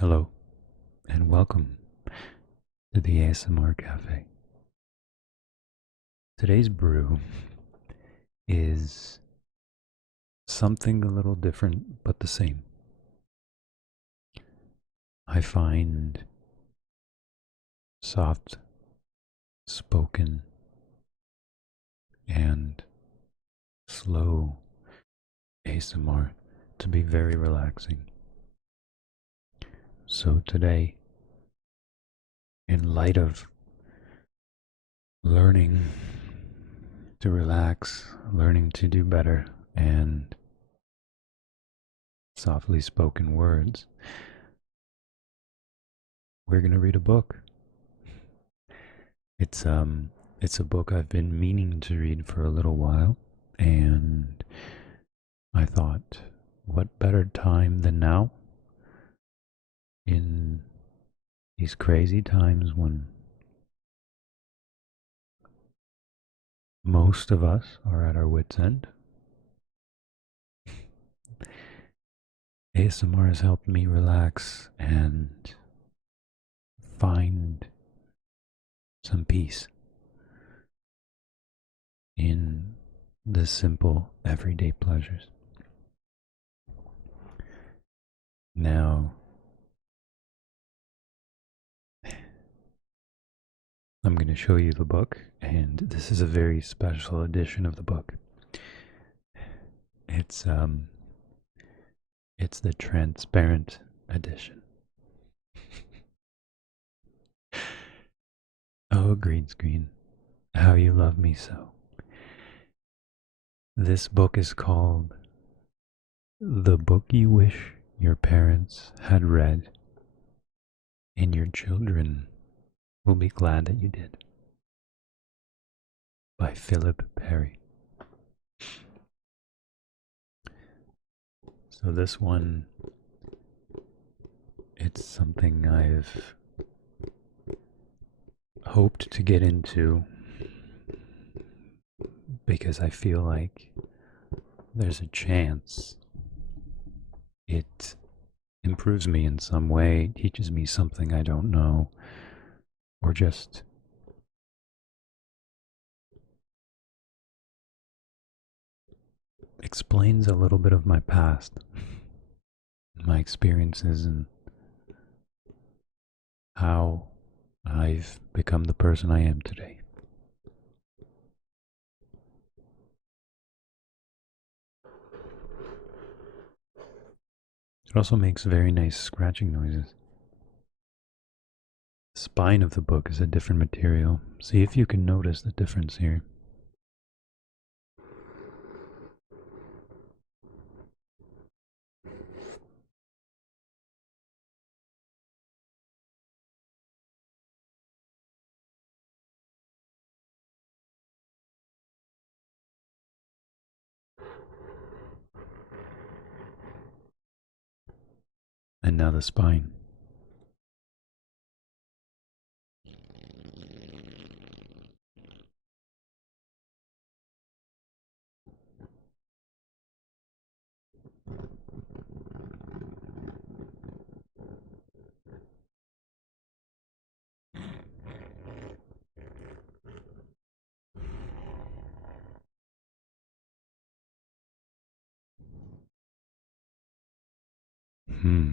Hello, and welcome to the ASMR Cafe. Today's brew is something a little different but the same. I find soft spoken and slow ASMR to be very relaxing. So, today, in light of learning to relax, learning to do better, and softly spoken words, we're going to read a book. It's um it's a book I've been meaning to read for a little while, and I thought, what better time than now in these crazy times when most of us are at our wits' end. ASMR has helped me relax and find some peace in the simple everyday pleasures. Now, I'm going to show you the book, and this is a very special edition of the book. It's um it's the transparent edition. Oh, green screen, how you love me so. This book is called The Book You Wish Your Parents Had Read, and Your Children Will Be Glad That You Did, by Philip Perry. So this one, it's something I've hoped to get into because I feel like there's a chance it improves me in some way, teaches me something I don't know, or just explains a little bit of my past, my experiences, and how I've become the person I am today. It also makes very nice scratching noises. The spine of the book is a different material. See if you can notice the difference here. And now the spine. Hmm.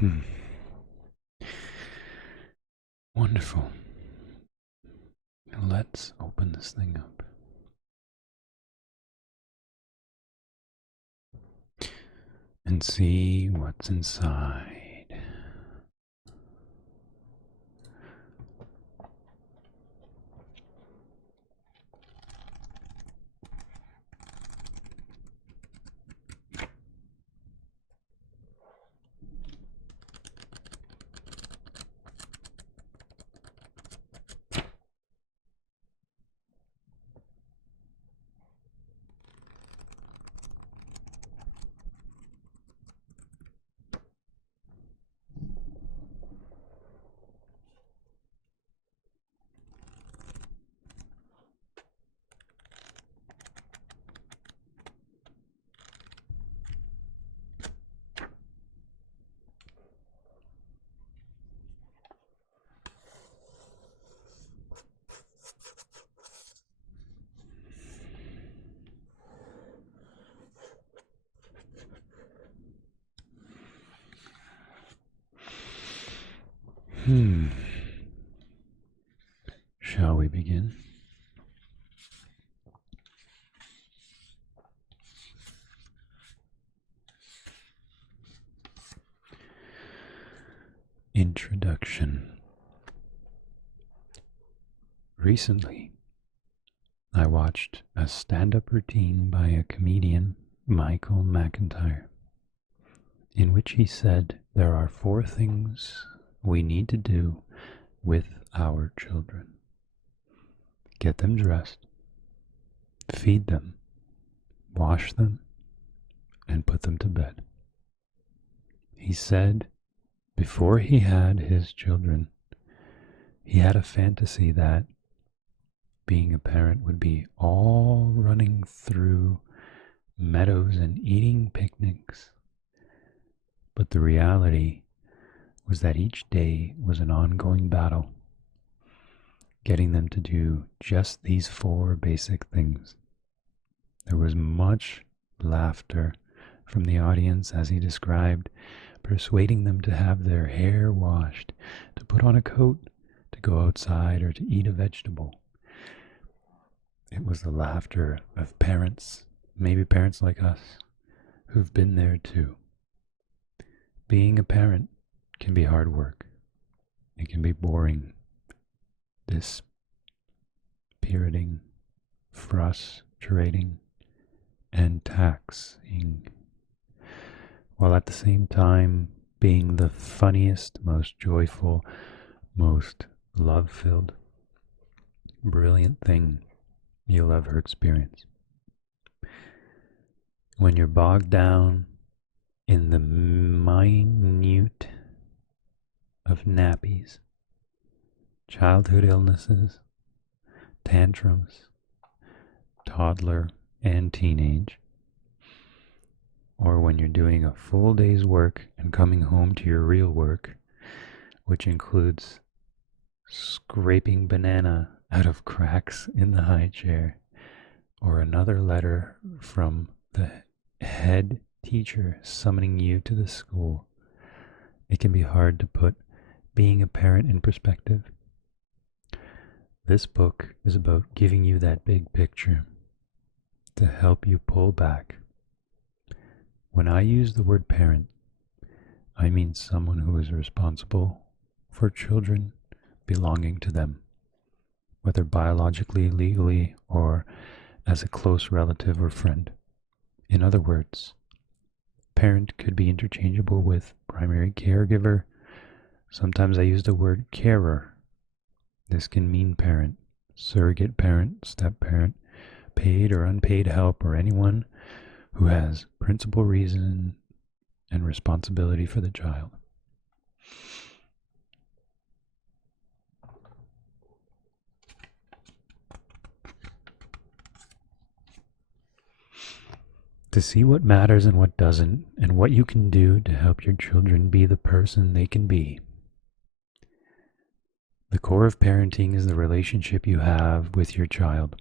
Hmm. Wonderful. Let's open this thing up and see what's inside. Hmm. Shall we begin? Introduction. Recently, I watched a stand-up routine by a comedian, Michael McIntyre, in which he said there are 4 things we need to do with our children. Get them dressed, feed them, wash them, and put them to bed. He said before he had his children, he had a fantasy that being a parent would be all running through meadows and eating picnics. But the reality was that each day was an ongoing battle, getting them to do just these 4 basic things. There was much laughter from the audience as he described persuading them to have their hair washed, to put on a coat, to go outside, or to eat a vegetable. It was the laughter of parents, maybe parents like us, who've been there too. Being a parent can be hard work. It can be boring, dispiriting, frustrating, and taxing, while at the same time being the funniest, most joyful, most love-filled, brilliant thing you'll ever experience. When you're bogged down in the minute of nappies, childhood illnesses, tantrums, toddler and teenage, or when you're doing a full day's work and coming home to your real work, which includes scraping banana out of cracks in the high chair, or another letter from the head teacher summoning you to the school, it can be hard to put being a parent in perspective. This book is about giving you that big picture to help you pull back. When I use the word parent, I mean someone who is responsible for children belonging to them, whether biologically, legally, or as a close relative or friend. In other words, parent could be interchangeable with primary caregiver. Sometimes I use the word carer. This can mean parent, surrogate parent, step parent, paid or unpaid help, or anyone who has principal reason and responsibility for the child. To see what matters and what doesn't, and what you can do to help your children be the person they can be. The core of parenting is the relationship you have with your child.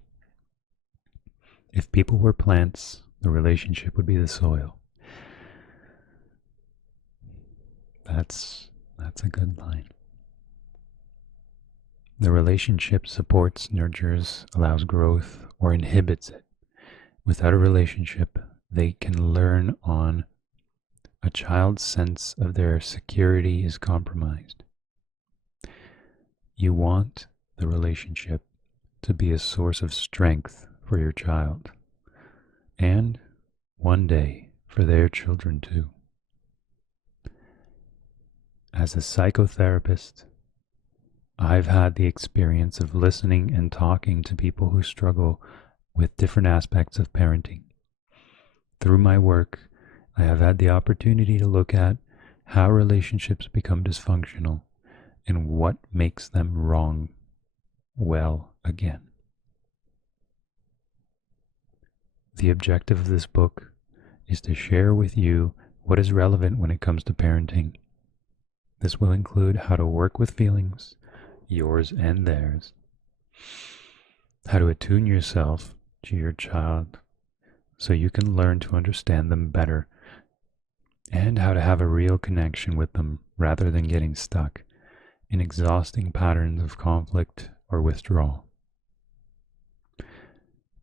If people were plants, the relationship would be the soil. That's a good line. The relationship supports, nurtures, allows growth, or inhibits it. Without a relationship, they can learn on a child's sense of their security is compromised. You want the relationship to be a source of strength for your child, and one day for their children too. As a psychotherapist, I've had the experience of listening and talking to people who struggle with different aspects of parenting. Through my work, I have had the opportunity to look at how relationships become dysfunctional and what makes them wrong well again. The objective of this book is to share with you what is relevant when it comes to parenting. This will include how to work with feelings, yours and theirs, how to attune yourself to your child so you can learn to understand them better, and how to have a real connection with them rather than getting stuck in exhausting patterns of conflict or withdrawal.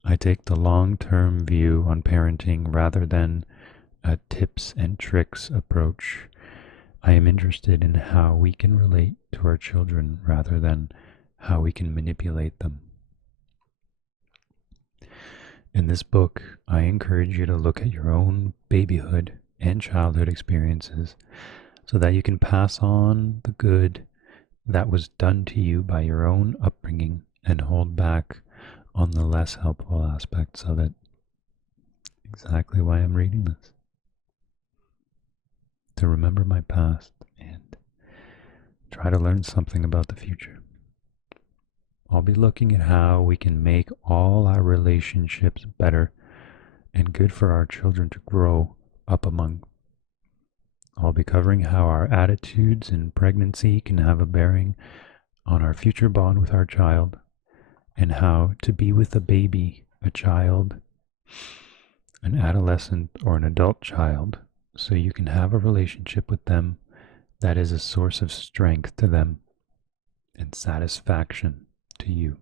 I take the long-term view on parenting rather than a tips and tricks approach. I am interested in how we can relate to our children rather than how we can manipulate them. In this book, I encourage you to look at your own babyhood and childhood experiences so that you can pass on the good that was done to you by your own upbringing and hold back on the less helpful aspects of it. Exactly why I'm reading this. To remember my past and try to learn something about the future. I'll be looking at how we can make all our relationships better and good for our children to grow up among. I'll be covering how our attitudes in pregnancy can have a bearing on our future bond with our child, and how to be with a baby, a child, an adolescent, or an adult child, so you can have a relationship with them that is a source of strength to them and satisfaction to you.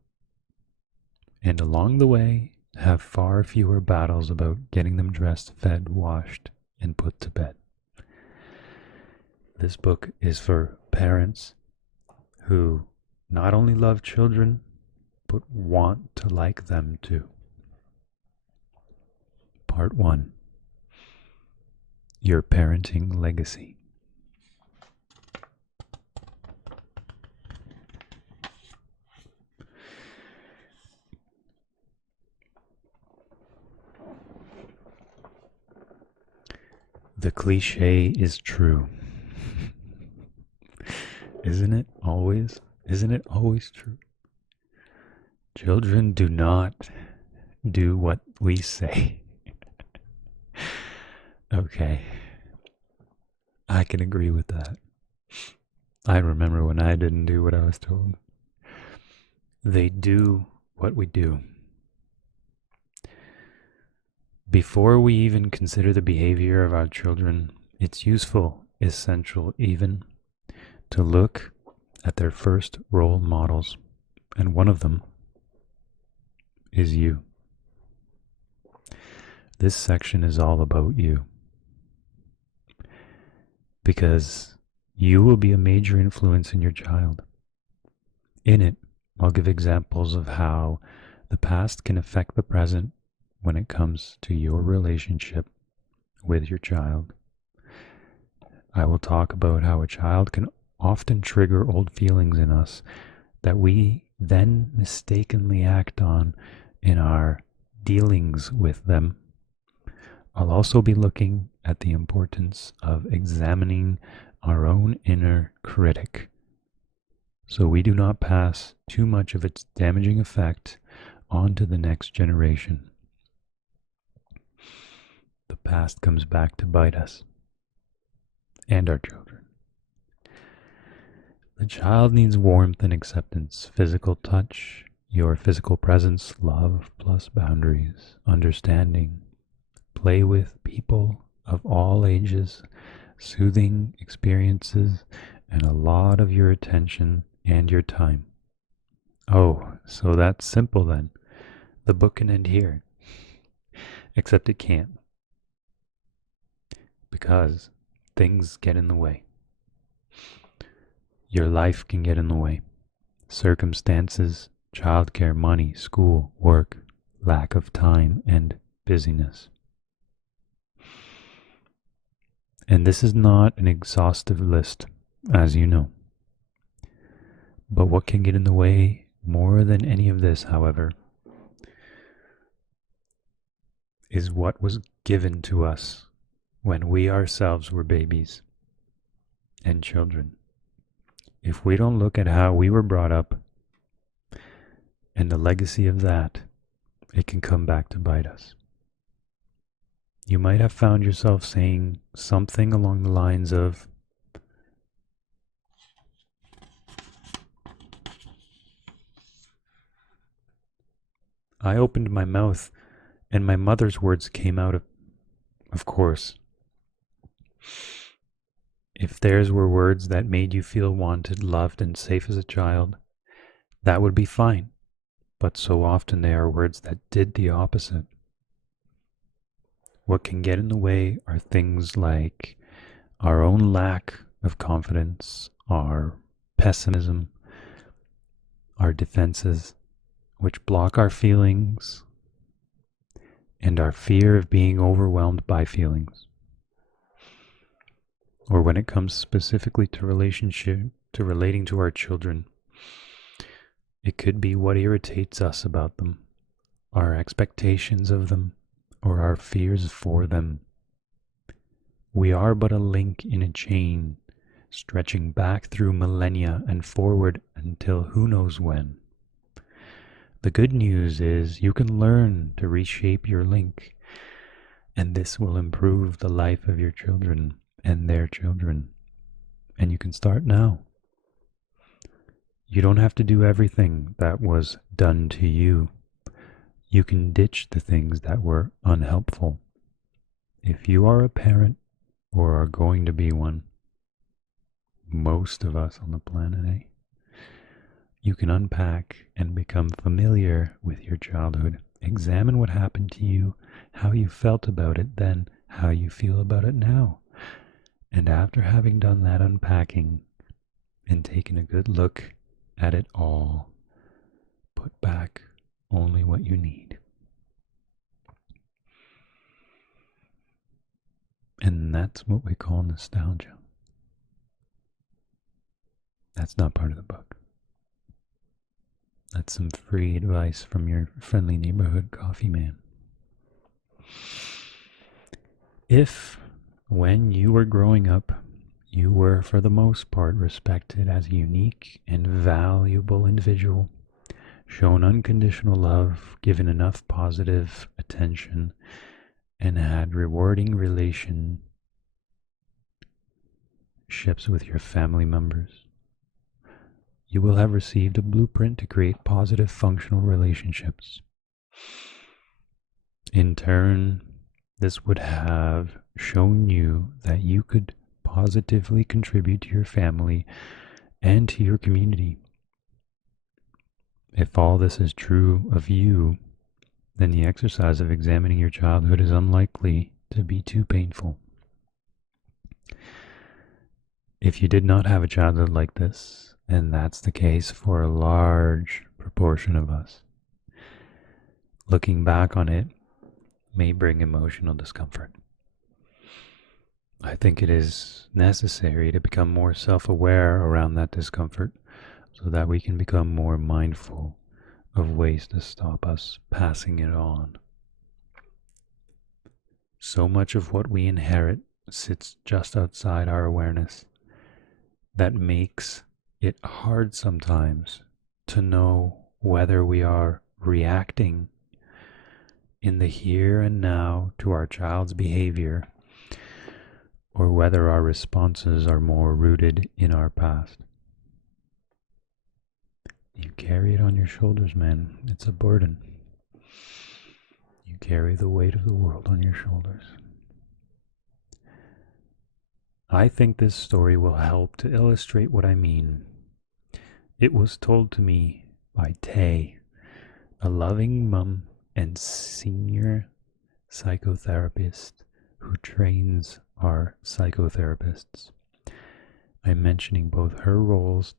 And along the way, have far fewer battles about getting them dressed, fed, washed, and put to bed. This book is for parents who not only love children, but want to like them too. Part 1. Your Parenting Legacy. The cliche is true. Isn't it always true? Children do not do what we say. Okay, I can agree with that. I remember when I didn't do what I was told. They do what we do. Before we even consider the behavior of our children, it's useful, essential even, to look at their first role models, and one of them is you. This section is all about you, because you will be a major influence in your child. In it, I'll give examples of how the past can affect the present when it comes to your relationship with your child. I will talk about how a child can often trigger old feelings in us that we then mistakenly act on in our dealings with them. I'll also be looking at the importance of examining our own inner critic, so we do not pass too much of its damaging effect on to the next generation. The past comes back to bite us and our children. The child needs warmth and acceptance, physical touch, your physical presence, love plus boundaries, understanding, play with people of all ages, soothing experiences, and a lot of your attention and your time. Oh, so that's simple then. The book can end here. Except it can't. Because things get in the way. Your life can get in the way. Circumstances, childcare, money, school, work, lack of time, and busyness. And this is not an exhaustive list, as you know. But what can get in the way more than any of this, however, is what was given to us when we ourselves were babies and children. If we don't look at how we were brought up and the legacy of that, it can come back to bite us. You might have found yourself saying something along the lines of, I opened my mouth and my mother's words came out of course. If theirs were words that made you feel wanted, loved, and safe as a child, that would be fine. But so often they are words that did the opposite. What can get in the way are things like our own lack of confidence, our pessimism, our defenses, which block our feelings, and our fear of being overwhelmed by feelings. Or when it comes specifically to relating to our children, it could be what irritates us about them, our expectations of them, or our fears for them. We are but a link in a chain, stretching back through millennia and forward until who knows when. The good news is you can learn to reshape your link, and this will improve the life of your children and their children. And you can start now. You don't have to do everything that was done to you. You can ditch the things that were unhelpful. If you are a parent or are going to be one, most of us on the planet, you can unpack and become familiar with your childhood. Examine what happened to you, how you felt about it then, how you feel about it now. And after having done that unpacking and taken a good look at it all, put back only what you need. And that's what we call nostalgia. That's not part of the book. That's some free advice from your friendly neighborhood coffee man. If, when you were growing up, you were for the most part respected as a unique and valuable individual, shown unconditional love, given enough positive attention, and had rewarding relationships with your family members, you will have received a blueprint to create positive functional relationships. In turn, this would have shown you that you could positively contribute to your family and to your community. If all this is true of you, then the exercise of examining your childhood is unlikely to be too painful. If you did not have a childhood like this, and that's the case for a large proportion of us, looking back on it may bring emotional discomfort. I think it is necessary to become more self-aware around that discomfort so that we can become more mindful of ways to stop us passing it on. So much of what we inherit sits just outside our awareness. That makes it hard sometimes to know whether we are reacting in the here and now to our child's behavior or whether our responses are more rooted in our past. You carry it on your shoulders, man. It's a burden. You carry the weight of the world on your shoulders. I think this story will help to illustrate what I mean. It was told to me by Tay, a loving mom and senior psychotherapist who trains our psychotherapists. I'm mentioning both her roles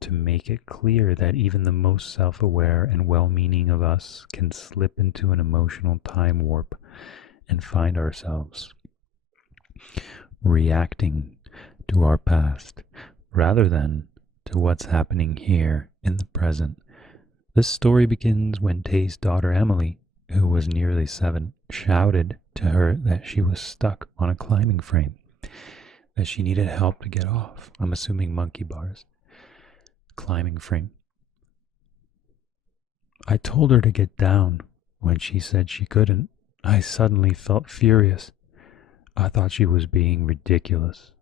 to make it clear that even the most self-aware and well-meaning of us can slip into an emotional time warp and find ourselves reacting to our past rather than to what's happening here in the present. This story begins when Tay's daughter Emily, who was nearly 7, shouted to her that she was stuck on a climbing frame, that she needed help to get off. I'm assuming monkey bars. Climbing frame. I told her to get down. When she said she couldn't, I suddenly felt furious. I thought she was being ridiculous.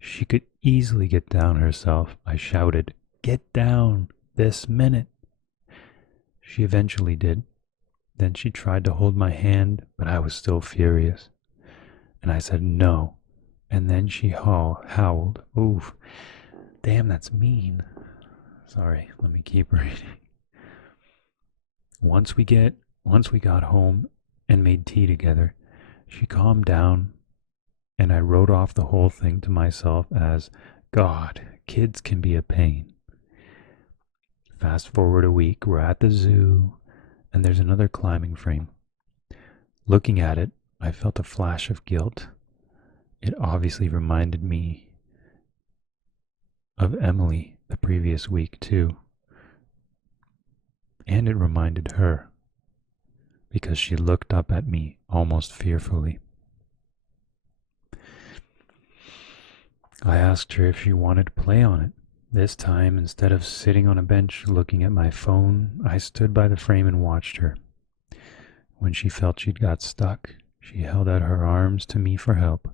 She could easily get down herself. I shouted, "Get down this minute." She eventually did. Then she tried to hold my hand, but I was still furious. And I said no, and then she howled. Oof, damn, that's mean. Sorry, let me keep reading. Once we got home and made tea together, she calmed down, and I wrote off the whole thing to myself as, God, kids can be a pain. Fast forward a week, we're at the zoo, and there's another climbing frame. Looking at it, I felt a flash of guilt. It obviously reminded me of Emily the previous week, too. And it reminded her, because she looked up at me almost fearfully. I asked her if she wanted to play on it. This time, instead of sitting on a bench looking at my phone, I stood by the frame and watched her. When she felt she'd got stuck, she held out her arms to me for help.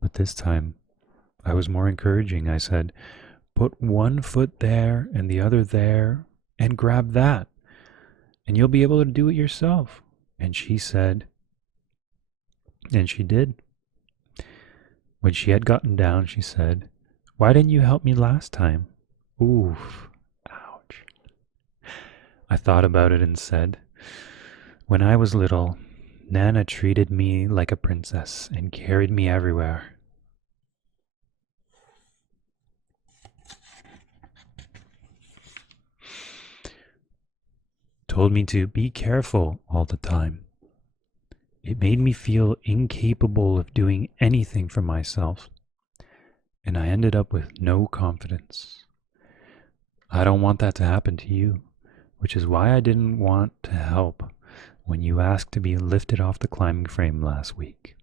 But this time, I was more encouraging. I said, put one foot there and the other there and grab that, and you'll be able to do it yourself. And she said, and she did. When she had gotten down, she said, why didn't you help me last time? Oof, ouch. I thought about it and said, when I was little, Nana treated me like a princess and carried me everywhere. Told me to be careful all the time. It made me feel incapable of doing anything for myself, and I ended up with no confidence. I don't want that to happen to you, which is why I didn't want to help when you asked to be lifted off the climbing frame last week.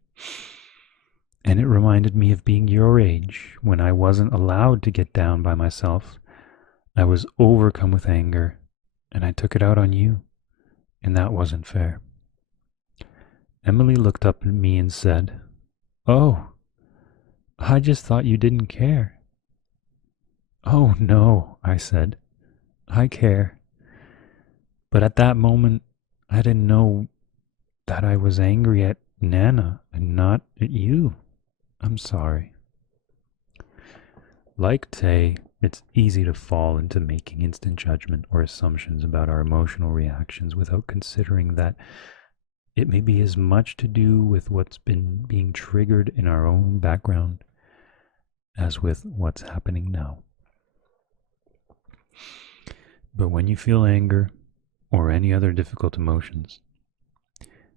And it reminded me of being your age when I wasn't allowed to get down by myself. I was overcome with anger, and I took it out on you, and that wasn't fair. Emily looked up at me and said, oh, I just thought you didn't care. Oh no, I said, I care. But at that moment, I didn't know that I was angry at Nana and not at you. I'm sorry. Like Tay, it's easy to fall into making instant judgment or assumptions about our emotional reactions without considering that it may be as much to do with what's been being triggered in our own background as with what's happening now. But when you feel anger or any other difficult emotions,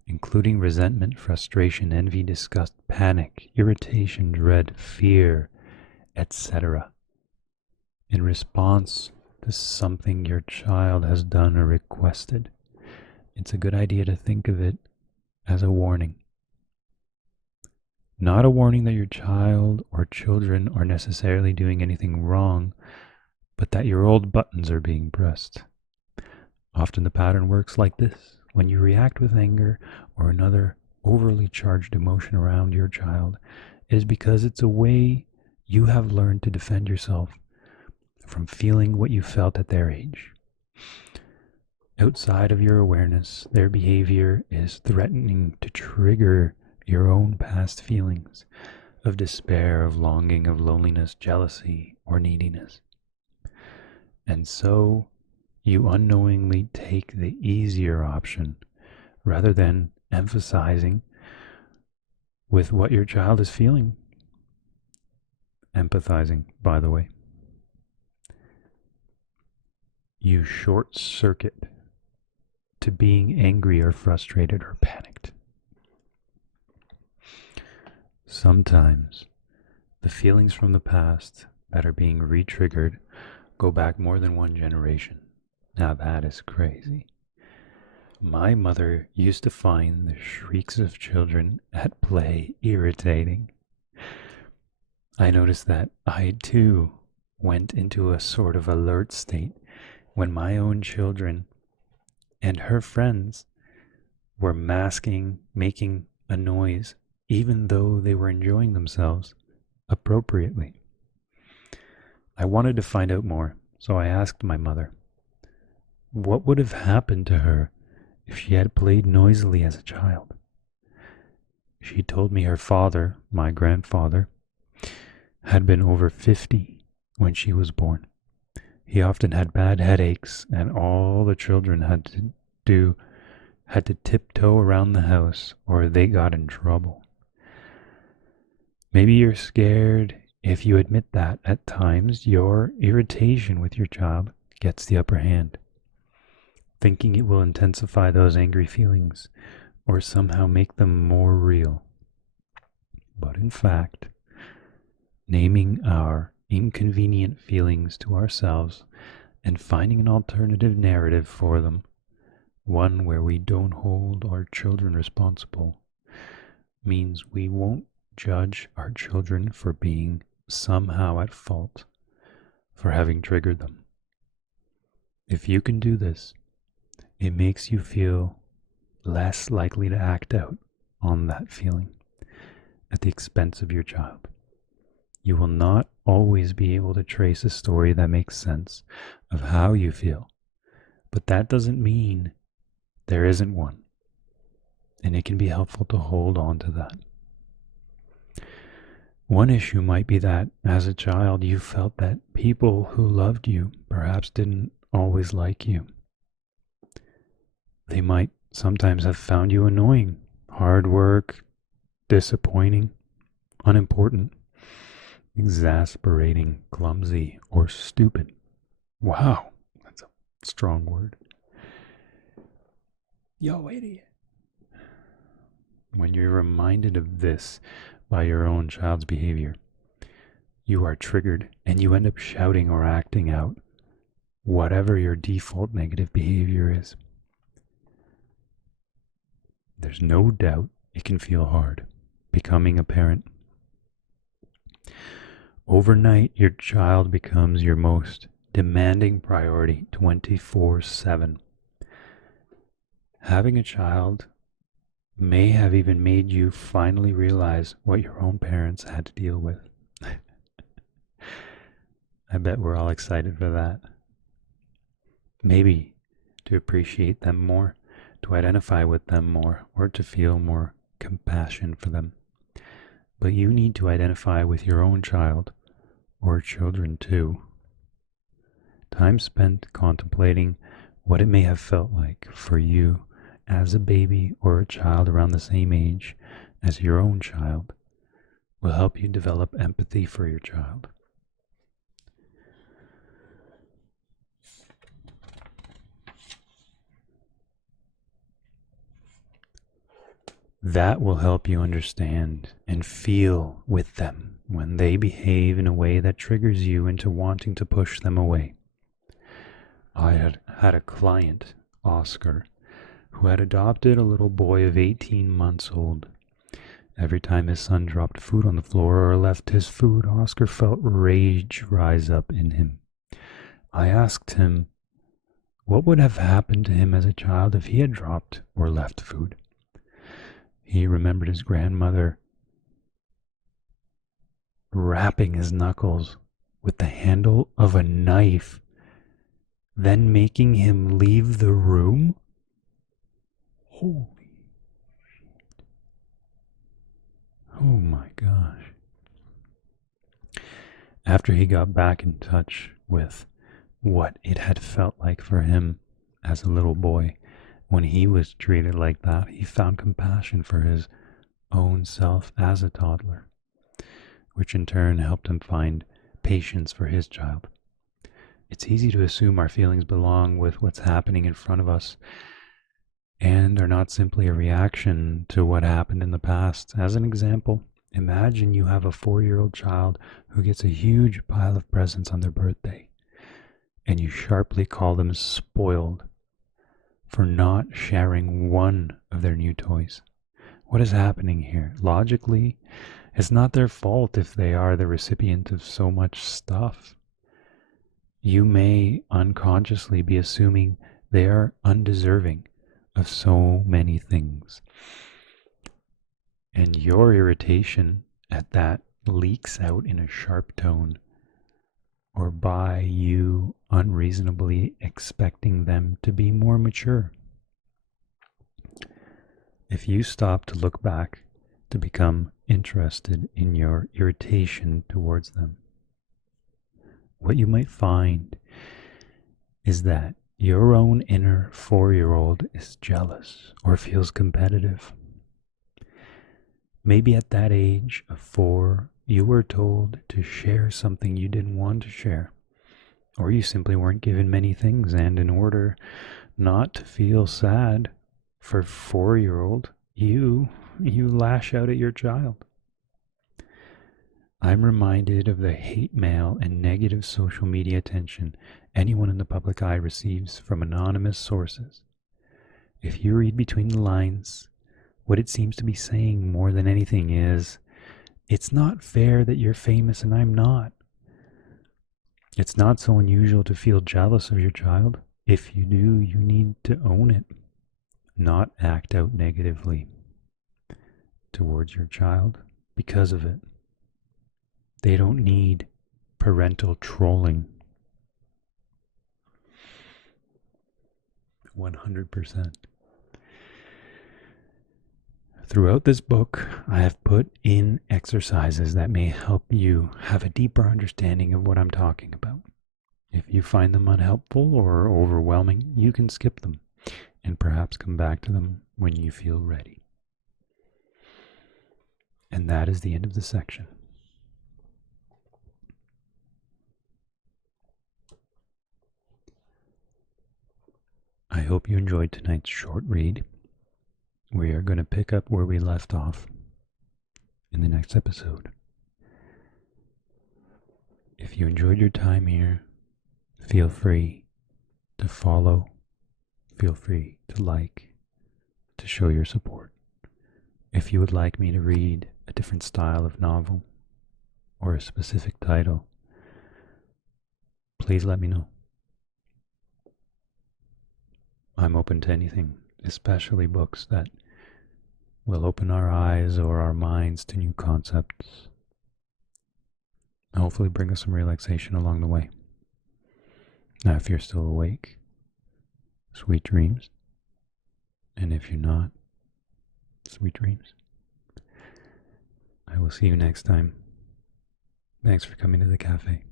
including resentment, frustration, envy, disgust, panic, irritation, dread, fear, etc., in response to something your child has done or requested, it's a good idea to think of it as a warning. Not a warning that your child or children are necessarily doing anything wrong, but that your old buttons are being pressed. Often the pattern works like this. When you react with anger or another overly charged emotion around your child, it is because it's a way you have learned to defend yourself from feeling what you felt at their age. Outside of your awareness, their behavior is threatening to trigger your own past feelings of despair, of longing, of loneliness, jealousy, or neediness. And so you unknowingly take the easier option rather than emphasizing with what your child is feeling. Empathizing, by the way. You short circuit to being angry or frustrated or panicked. Sometimes the feelings from the past that are being re-triggered go back more than one generation. Now that is crazy. My mother used to find the shrieks of children at play irritating. I noticed that I too went into a sort of alert state when my own children and her friends were making a noise, even though they were enjoying themselves appropriately. I wanted to find out more, so I asked my mother, what would have happened to her if she had played noisily as a child? She told me her father, my grandfather, had been over 50 when she was born. He often had bad headaches, and all the children had to tiptoe around the house or they got in trouble. Maybe you're scared if you admit that at times your irritation with your child gets the upper hand, thinking it will intensify those angry feelings or somehow make them more real. But in fact, naming our inconvenient feelings to ourselves and finding an alternative narrative for them, one where we don't hold our children responsible, means we won't judge our children for being somehow at fault for having triggered them. If you can do this, it makes you feel less likely to act out on that feeling at the expense of your child. You will not always be able to trace a story that makes sense of how you feel, but that doesn't mean there isn't one, and it can be helpful to hold on to that. One issue might be that as a child you felt that people who loved you perhaps didn't always like you. They might sometimes have found you annoying, hard work, disappointing, unimportant, exasperating, clumsy, or stupid. Wow, that's a strong word. Yo, idiot. When you're reminded of this by your own child's behavior, you are triggered and you end up shouting or acting out whatever your default negative behavior is. There's no doubt it can feel hard becoming a parent. Overnight, your child becomes your most demanding priority 24/7. Having a child may have even made you finally realize what your own parents had to deal with. I bet we're all excited for that. Maybe to appreciate them more, to identify with them more, or to feel more compassion for them. But you need to identify with your own child, or children too. Time spent contemplating what it may have felt like for you as a baby or a child around the same age as your own child will help you develop empathy for your child. That will help you understand and feel with them when they behave in a way that triggers you into wanting to push them away. I had a client, Oscar, who had adopted a little boy of 18 months old. Every time his son dropped food on the floor or left his food, Oscar felt rage rise up in him. I asked him what would have happened to him as a child if he had dropped or left food. He remembered his grandmother rapping his knuckles with the handle of a knife, then making him leave the room. Holy shit. Oh my gosh. After he got back in touch with what it had felt like for him as a little boy when he was treated like that, he found compassion for his own self as a toddler, which in turn helped him find patience for his child. It's easy to assume our feelings belong with what's happening in front of us and are not simply a reaction to what happened in the past. As an example, imagine you have a 4-year-old child who gets a huge pile of presents on their birthday, and you sharply call them spoiled for not sharing one of their new toys. What is happening here? Logically, it's not their fault if they are the recipient of so much stuff. You may unconsciously be assuming they are undeserving of so many things. And your irritation at that leaks out in a sharp tone, or by you unreasonably expecting them to be more mature. If you stop to look back to become interested in your irritation towards them. What you might find is that your own inner 4-year-old is jealous or feels competitive. Maybe at that age of 4, you were told to share something you didn't want to share, or you simply weren't given many things, and in order not to feel sad for 4-year-old, you lash out at your child. I'm reminded of the hate mail and negative social media attention anyone in the public eye receives from anonymous sources. If you read between the lines, what it seems to be saying more than anything is, it's not fair that you're famous and I'm not. It's not so unusual to feel jealous of your child. If you do, you need to own it, not act out negatively towards your child because of it. They don't need parental trolling. 100%. Throughout this book, I have put in exercises that may help you have a deeper understanding of what I'm talking about. If you find them unhelpful or overwhelming, you can skip them and perhaps come back to them when you feel ready. And that is the end of the section. I hope you enjoyed tonight's short read. We are going to pick up where we left off in the next episode. If you enjoyed your time here, feel free to follow, feel free to like, to show your support. If you would like me to read a different style of novel or a specific title, please let me know. I'm open to anything, especially books that will open our eyes or our minds to new concepts. Hopefully bring us some relaxation along the way. Now, if you're still awake, sweet dreams. And if you're not, sweet dreams. I will see you next time. Thanks for coming to the cafe.